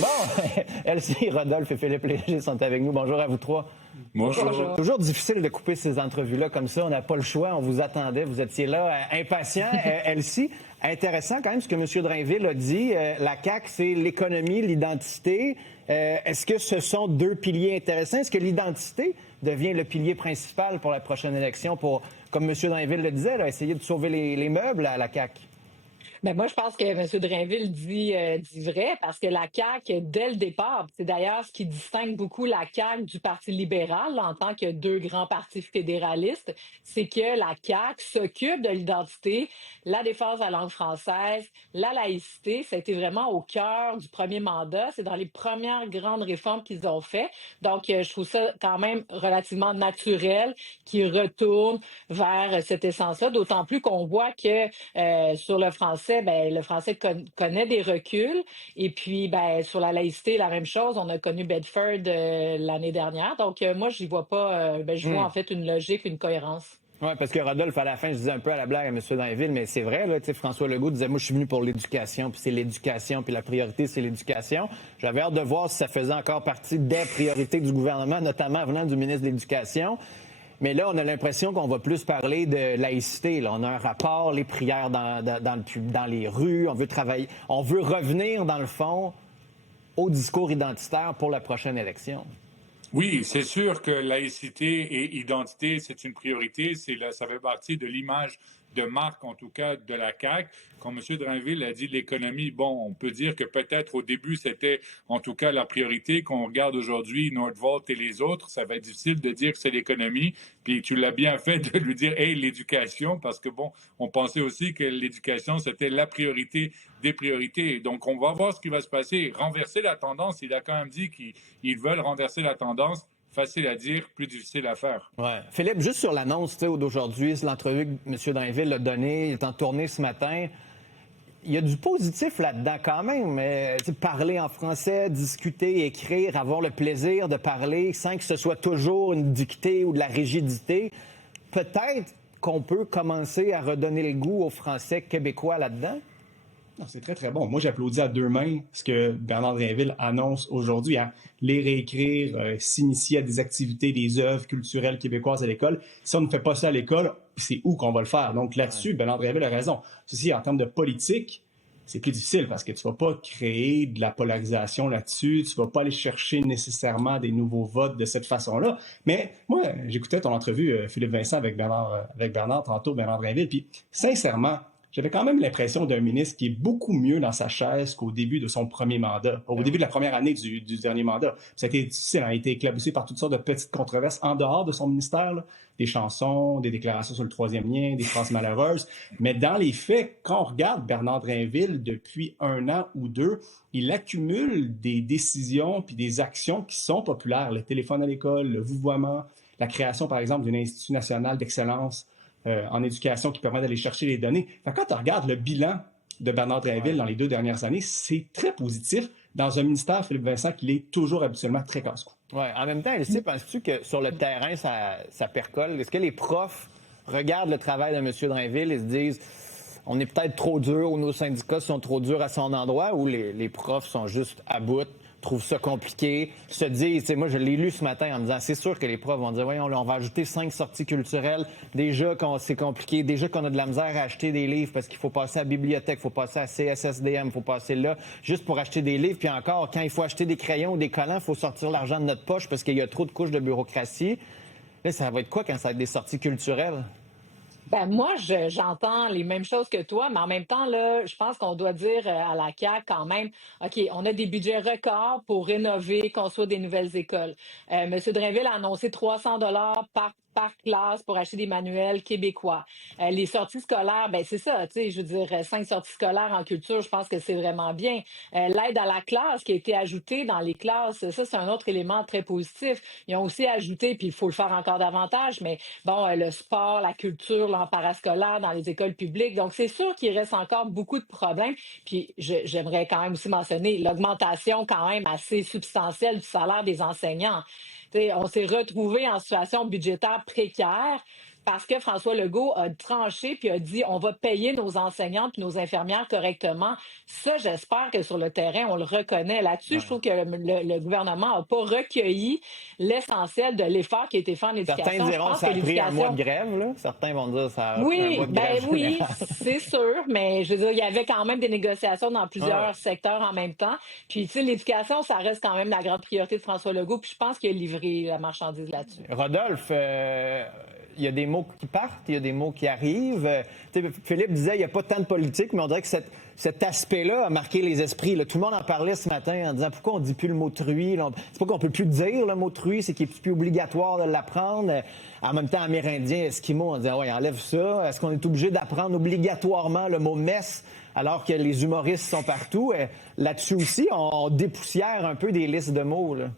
Bon, Elsie, Rodolphe et Philippe Léger sont avec nous. Bonjour à vous trois. Bonjour. Toujours difficile de couper ces entrevues-là comme ça. On n'a pas le choix. On vous attendait. Vous étiez là, impatient. Elsie, intéressant quand même ce que M. Drainville a dit. La CAQ, c'est l'économie, l'identité. Est-ce que ce sont deux piliers intéressants? Est-ce que l'identité devient le pilier principal pour la prochaine élection pour, comme M. Drainville le disait, là, essayer de sauver les meubles à la CAQ? Ben moi, je pense que M. Drainville dit vrai parce que la CAQ, dès le départ, c'est d'ailleurs ce qui distingue beaucoup la CAQ du Parti libéral là, en tant que deux grands partis fédéralistes, c'est que la CAQ s'occupe de l'identité, la défense de la langue française, la laïcité. Ça a été vraiment au cœur du premier mandat. C'est dans les premières grandes réformes qu'ils ont fait. Donc, je trouve ça quand même relativement naturel qu'ils retournent vers cette essence-là, d'autant plus qu'on voit que sur le français, le français connaît des reculs. Et puis, sur la laïcité, la même chose. On a connu Bedford l'année dernière. Donc, moi, j'y vois pas. Je vois en fait une logique, une cohérence. Oui, parce que Rodolphe, à la fin, je disais un peu à la blague à M. Drainville, mais c'est vrai, là, François Legault disait, moi, je suis venu pour l'éducation, puis c'est l'éducation, puis la priorité, c'est l'éducation. J'avais hâte de voir si ça faisait encore partie des priorités du gouvernement, notamment venant du ministre de l'Éducation. Mais là, on a l'impression qu'on va plus parler de laïcité. Là. On a un rapport, les prières dans les rues, on veut travailler, on veut revenir, dans le fond, au discours identitaire pour la prochaine élection. Oui, c'est sûr que laïcité et identité, c'est une priorité. Ça fait partie de l'image de marque, en tout cas, de la CAQ. Quand M. Drainville a dit l'économie, bon, on peut dire que peut-être au début, c'était en tout cas la priorité. Quand on regarde aujourd'hui Nordvolt et les autres, ça va être difficile de dire que c'est l'économie. Puis tu l'as bien fait de lui dire, hey, l'éducation, parce que bon, on pensait aussi que l'éducation, c'était la priorité des priorités. Donc, on va voir ce qui va se passer. Renverser la tendance, il a quand même dit qu'ils veulent renverser la tendance. Facile à dire, plus difficile à faire. Ouais. Philippe, juste sur l'annonce d'aujourd'hui, c'est l'entrevue que M. Drainville a donnée, il est en tournée ce matin. Il y a du positif là-dedans quand même. Parler en français, discuter, écrire, avoir le plaisir de parler sans que ce soit toujours une dictée ou de la rigidité. Peut-être qu'on peut commencer à redonner le goût aux Français québécois là-dedans? Non, c'est très, très bon. Moi, j'applaudis à deux mains ce que Bernard Drainville annonce aujourd'hui, à les réécrire, s'initier à des activités, des œuvres culturelles québécoises à l'école. Si on ne fait pas ça à l'école, c'est où qu'on va le faire? Donc là-dessus, Bernard Drainville a raison. Ceci, en termes de politique, c'est plus difficile parce que tu vas pas créer de la polarisation là-dessus, tu vas pas aller chercher nécessairement des nouveaux votes de cette façon-là. Mais moi, j'écoutais ton entrevue, Philippe Vincent, avec Bernard tantôt, Bernard Drainville, puis sincèrement, j'avais quand même l'impression d'un ministre qui est beaucoup mieux dans sa chaise qu'au début de son premier mandat, au début de la première année du dernier mandat. Ça a été difficile, a été éclaboussé par toutes sortes de petites controverses en dehors de son ministère, là. Des chansons, des déclarations sur le troisième lien, des phrases malheureuses. Mais dans les faits, quand on regarde Bernard Drainville depuis 1 an ou 2, il accumule des décisions puis des actions qui sont populaires. Le téléphone à l'école, le vouvoiement, la création, par exemple, d'un Institut national d'excellence en éducation qui permet d'aller chercher les données. Fait que quand tu regardes le bilan de Bernard Drainville dans les 2 dernières années, c'est très positif dans un ministère, Philippe Vincent, qui est toujours habituellement très casse-cou. Oui. En même temps, Elsie, penses-tu que sur le terrain, ça percole? Est-ce que les profs regardent le travail de M. Drainville et se disent on est peut-être trop dur ou nos syndicats sont trop durs à son endroit, ou les profs sont juste à bout, trouvent ça compliqué, se disent, moi je l'ai lu ce matin en me disant, c'est sûr que les profs vont dire, voyons, là, on va ajouter 5 sorties culturelles, déjà c'est compliqué, déjà qu'on a de la misère à acheter des livres parce qu'il faut passer à la bibliothèque, il faut passer à CSSDM, il faut passer là, juste pour acheter des livres, puis encore, quand il faut acheter des crayons ou des collants, il faut sortir l'argent de notre poche parce qu'il y a trop de couches de bureaucratie. Là, ça va être quoi quand ça va être des sorties culturelles? Moi, j'entends les mêmes choses que toi, mais en même temps, là, je pense qu'on doit dire à la CAQ quand même, OK, on a des budgets records pour rénover, construire des nouvelles écoles. Monsieur Drainville a annoncé 300 $ par classe pour acheter des manuels québécois. Les sorties scolaires, c'est ça, tu sais, je veux dire, 5 sorties scolaires en culture, je pense que c'est vraiment bien. L'aide à la classe qui a été ajoutée dans les classes, ça, c'est un autre élément très positif. Ils ont aussi ajouté, puis il faut le faire encore davantage, mais bon, le sport, la culture, en parascolaire dans les écoles publiques. Donc, c'est sûr qu'il reste encore beaucoup de problèmes. Puis, j'aimerais quand même aussi mentionner l'augmentation quand même assez substantielle du salaire des enseignants. T'sais, on s'est retrouvé en situation budgétaire précaire parce que François Legault a tranché puis a dit on va payer nos enseignantes et nos infirmières correctement. Ça, j'espère que sur le terrain, on le reconnaît. Là-dessus, je trouve que le gouvernement n'a pas recueilli l'essentiel de l'effort qui a été fait en éducation. Certains diront que ça a pris un mois de grève. Là. Certains vont dire que ça a pris un mois de grève. Oui, c'est sûr, mais je veux dire, il y avait quand même des négociations dans plusieurs secteurs en même temps. Puis, tu sais, l'éducation, ça reste quand même la grande priorité de François Legault, puis je pense qu'il a livré la marchandise là-dessus. Rodolphe, il y a des mots qui partent, il y a des mots qui arrivent. Philippe disait qu'il n'y a pas tant de politique, mais on dirait que cet aspect-là a marqué les esprits. Là. Tout le monde en parlait ce matin en disant pourquoi on ne dit plus le mot truie. C'est pas qu'on ne peut plus dire le mot truie, c'est qu'il n'est plus obligatoire de l'apprendre. En même temps, amérindien, esquimau, on disait ouais, enlève ça. Est-ce qu'on est obligé d'apprendre obligatoirement le mot messe alors que les humoristes sont partout? Là-dessus aussi, on dépoussière un peu des listes de mots. Là.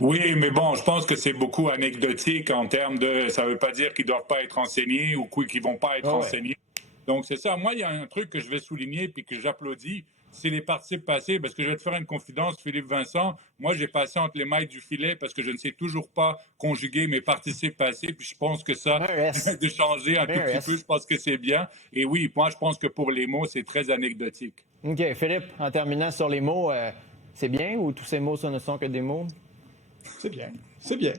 Oui, mais bon, je pense que c'est beaucoup anecdotique en termes de... Ça ne veut pas dire qu'ils ne doivent pas être enseignés ou qu'ils ne vont pas être enseignés. Donc, c'est ça. Moi, il y a un truc que je vais souligner puis que j'applaudis, c'est les participes passés. Parce que je vais te faire une confidence, Philippe Vincent. Moi, j'ai passé entre les mailles du filet parce que je ne sais toujours pas conjuguer mes participes passés. Puis je pense que ça, de changer un tout petit peu, je pense que c'est bien. Et oui, moi, je pense que pour les mots, c'est très anecdotique. OK. Philippe, en terminant sur les mots, c'est bien ou tous ces mots, ce ne sont que des mots? C'est bien. C'est bien.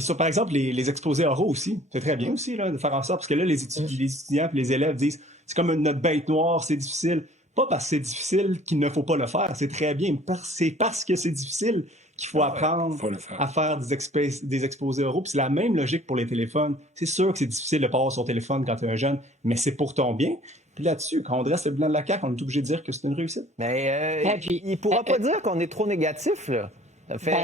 Sur, par exemple, les exposés oraux aussi. C'est très bien aussi là, de faire en sorte, parce que là, les étudiants et les élèves disent c'est comme notre bête noire, c'est difficile. Pas parce que c'est difficile qu'il ne faut pas le faire. C'est très bien. C'est parce que c'est difficile qu'il faut apprendre à faire des exposés oraux. Puis c'est la même logique pour les téléphones. C'est sûr que c'est difficile de pas avoir son téléphone quand tu es un jeune, mais c'est pour ton bien. Puis là-dessus, quand on dresse le bilan de la CAQ, on est obligé de dire que c'est une réussite. Mais il ne pourra pas dire qu'on est trop négatif, là.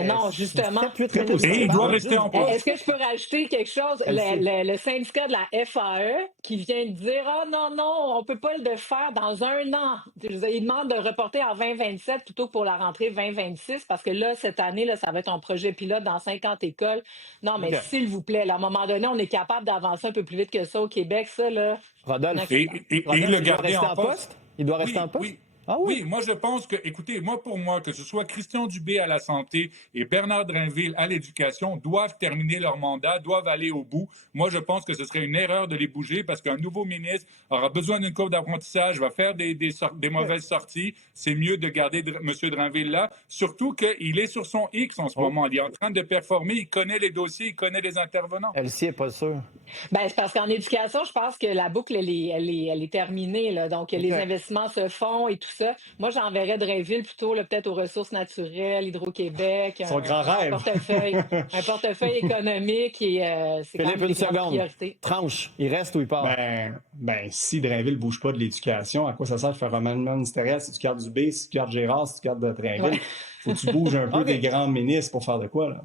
Non, justement. Et il doit rester en poste. Est-ce que je peux rajouter quelque chose? Le syndicat de la FAE qui vient de dire « Ah non, on ne peut pas le faire dans un an. » Il demande de reporter en 2027 plutôt que pour la rentrée 2026 parce que là, cette année, là, ça va être un projet pilote dans 50 écoles. Non, mais s'il vous plaît, là, à un moment donné, on est capable d'avancer un peu plus vite que ça au Québec. Ça, là. Rodolphe, et le garder en poste? Il doit rester en poste? Oui. Ah oui, moi je pense que, écoutez, pour moi, que ce soit Christian Dubé à la santé et Bernard Drinville à l'éducation, doivent terminer leur mandat, doivent aller au bout. Moi, je pense que ce serait une erreur de les bouger parce qu'un nouveau ministre aura besoin d'une courbe d'apprentissage, va faire des mauvaises sorties. C'est mieux de garder M. Drinville là, surtout qu'il est sur son X en ce moment. Il est en train de performer, il connaît les dossiers, il connaît les intervenants. Elle-ci n'est pas sûre. C'est parce qu'en éducation, je pense que la boucle, elle est terminée. Là. Donc, les investissements se font et tout ça. Moi, j'enverrais Drainville plutôt peut-être aux ressources naturelles, Hydro-Québec. Son grand rêve. Un portefeuille économique et c'est Philippe, quand même une grande priorité. Tranche, il reste ou il part? Si Drainville ne bouge pas de l'éducation, à quoi ça sert de faire un remaniement ministériel si tu gardes Dubé, si tu gardes Gérard, si tu gardes Drainville? Faut que tu bouges un peu des grands ministres pour faire de quoi, là?